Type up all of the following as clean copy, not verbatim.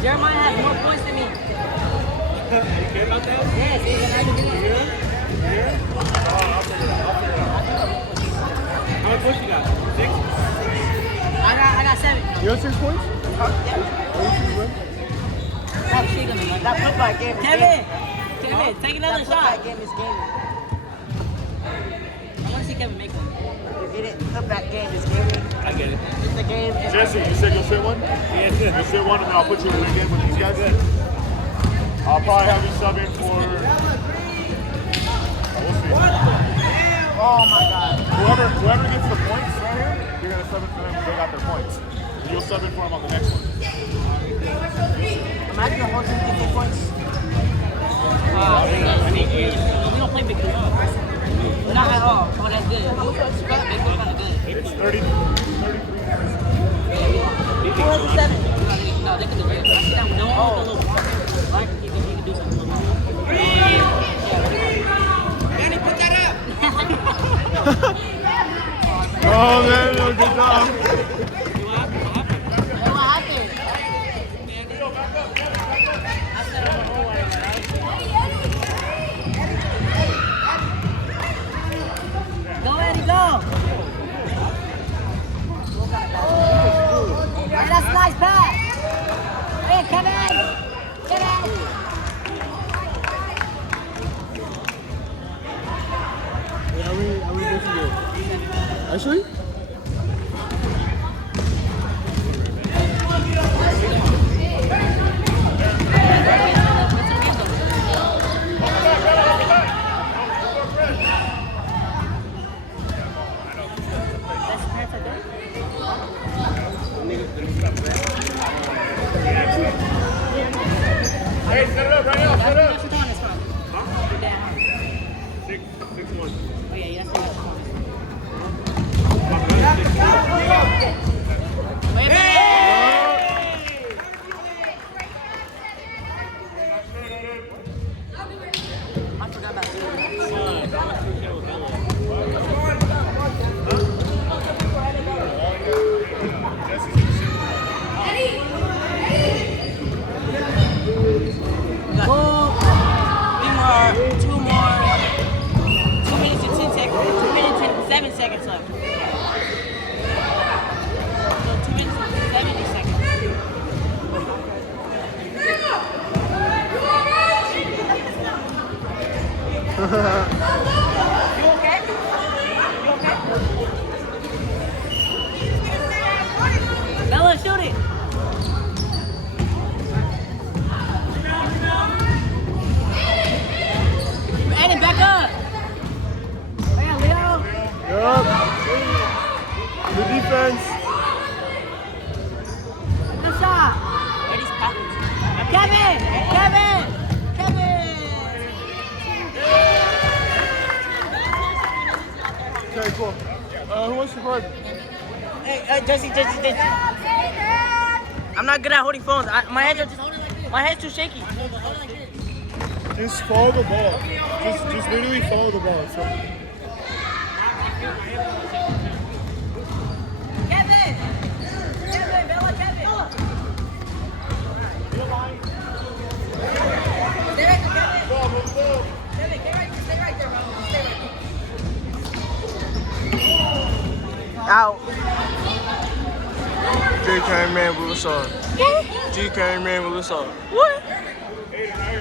Jeremiah has more points than me. You care about that? Yes, he's an average. You hear? I'll figure it out. How much points you got? 6? I got 7. You have 6 points? That football game is Kevin, gaming. Kevin, take another That football shot. game is gaming. I want to see Kevin make one. You get it? Football game is gaming. I get it. It's a game. Jesse, you said you'll sit one? Yeah. You'll sit one and then I'll put you in the game with these guys. I'll probably have you sub in for... We'll see. Oh my God. Whoever gets the points right here, you're going to sub in for them because they got their points. And you'll sub in for them on the next one. Imagine the whole team getting 8 points. I need you. We don't play big two. Not at all. Oh, that's good. Big two kind of good. It's 33. Who has a 7? No, they can do it. I see that. No, the little walker. Like, he can do something. Danny, put that up! Oh, man, no, good job. What happened? Go, Eddie, go. Hey, that's a nice pass. Hey, Kevin. Kevin. How many points you get? Actually? Hey, set it up right now, set it up. 6-1. Oh, yeah, that's I forgot about Two more. 2 minutes and 10 seconds. 2 minutes and 7 seconds left. So 2 minutes and 70 seconds. You okay? You okay? Bella, shoot it. Aiden, back up. Yeah, Leo. Yup. Good defense. Good shot. Eddie's package. Kevin! Kevin! Kevin! Okay, cool. Who wants to guard? Hey, Jesse. I'm not good at holding phones. My hand's too shaky. Just follow the ball. Just literally follow the ball. So. Kevin! Kevin, Bella, Kevin! Stay right there, Kevin! Kevin, stay right there, bro. Stay right there. Out. G came in with us all. G came in with us all. What?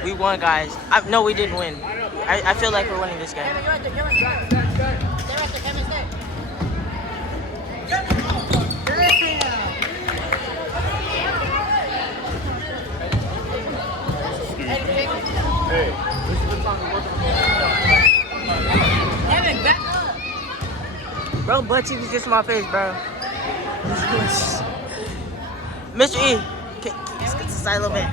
We won, guys. No, we didn't win. I feel like we're winning this game. Kevin, you're right there. Kevin, stay right there. Kevin, stay. Hey, this is the time to work on Kevin, back up! Bro, butt cheeks is just my face, bro. Mr. E, let's get inside a little bit.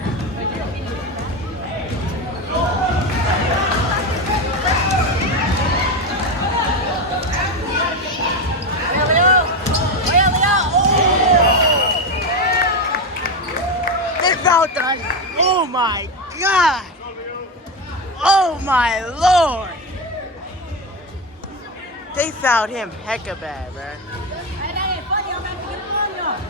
They fouled us. Oh my God. Oh my Lord. They fouled him hecka bad, bro. Hey, that ain't funny. I'm about to get a money off.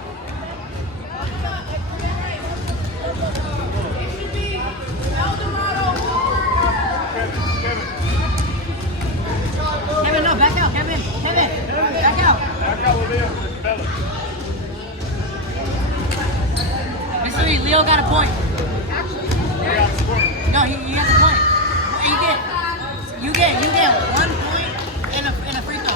Actually, Leo got a point. No, he has a point. You get 1 point and a free throw.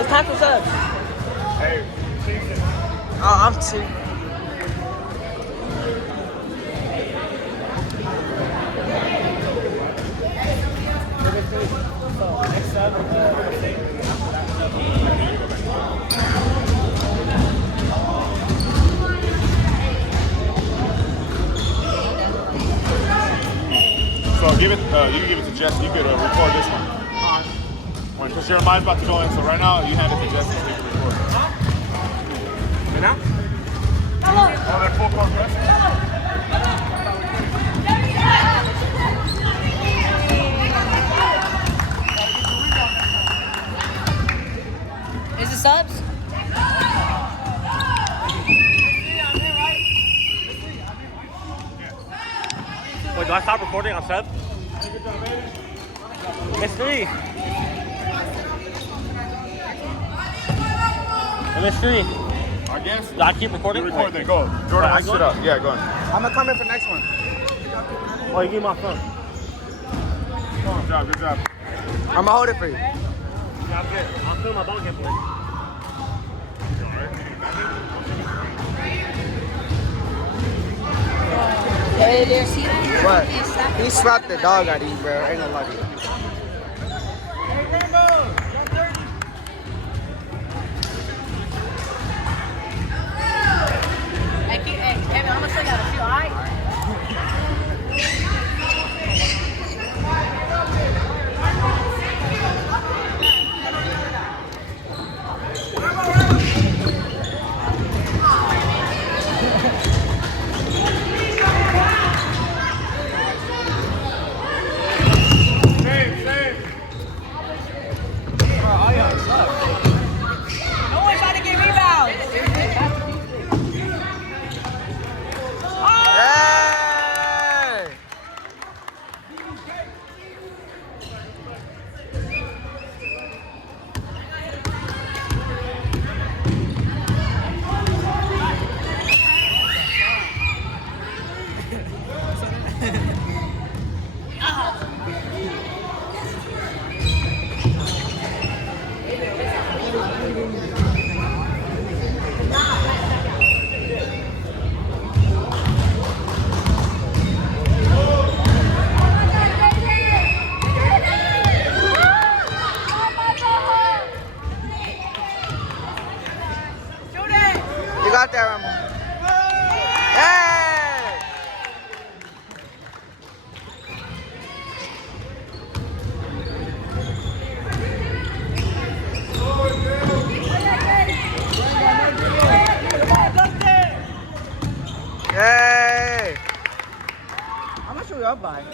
It's time for subs. Hey, Oh, I'm too. so give it. You can give it to Jess. You could record this one. Because your mind's about to go in. So right now, you hand it to Jess so you can record. And now? Oh, that full court press? Is it subs? Wait, do I stop recording on sub? It's 3. And it's 3. I guess. Do I keep recording? You record then. Go. Jordan, I sit up. Yeah, go on. I'm gonna come in for next one. Oh, you give me my phone. Good job. Good job. I'm gonna hold it for you. Yeah, I'm good. I'll fill my ball game play. What? He slapped the dog out of you, bro. Ain't gonna lie to you. Hey, I'm gonna show you how to feel, alright? No one's trying to get rebounds. Hey! You got that, Rambo. Hey! Hey! How much are we up by?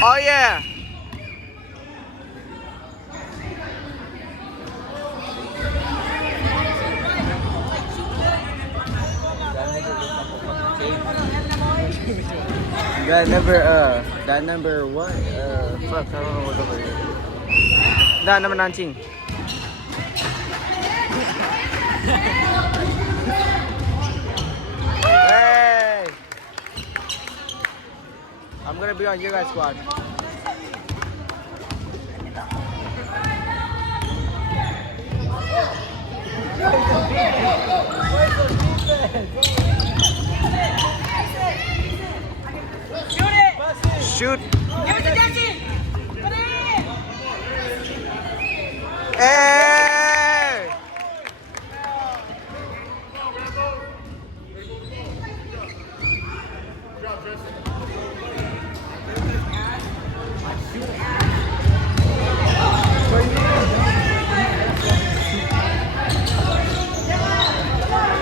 Oh yeah. That number what? Fuck, I don't know what's over here. That number 19. Hey! I'm gonna be on your guys' squad. Shoot! Give it to Jesse! Hey!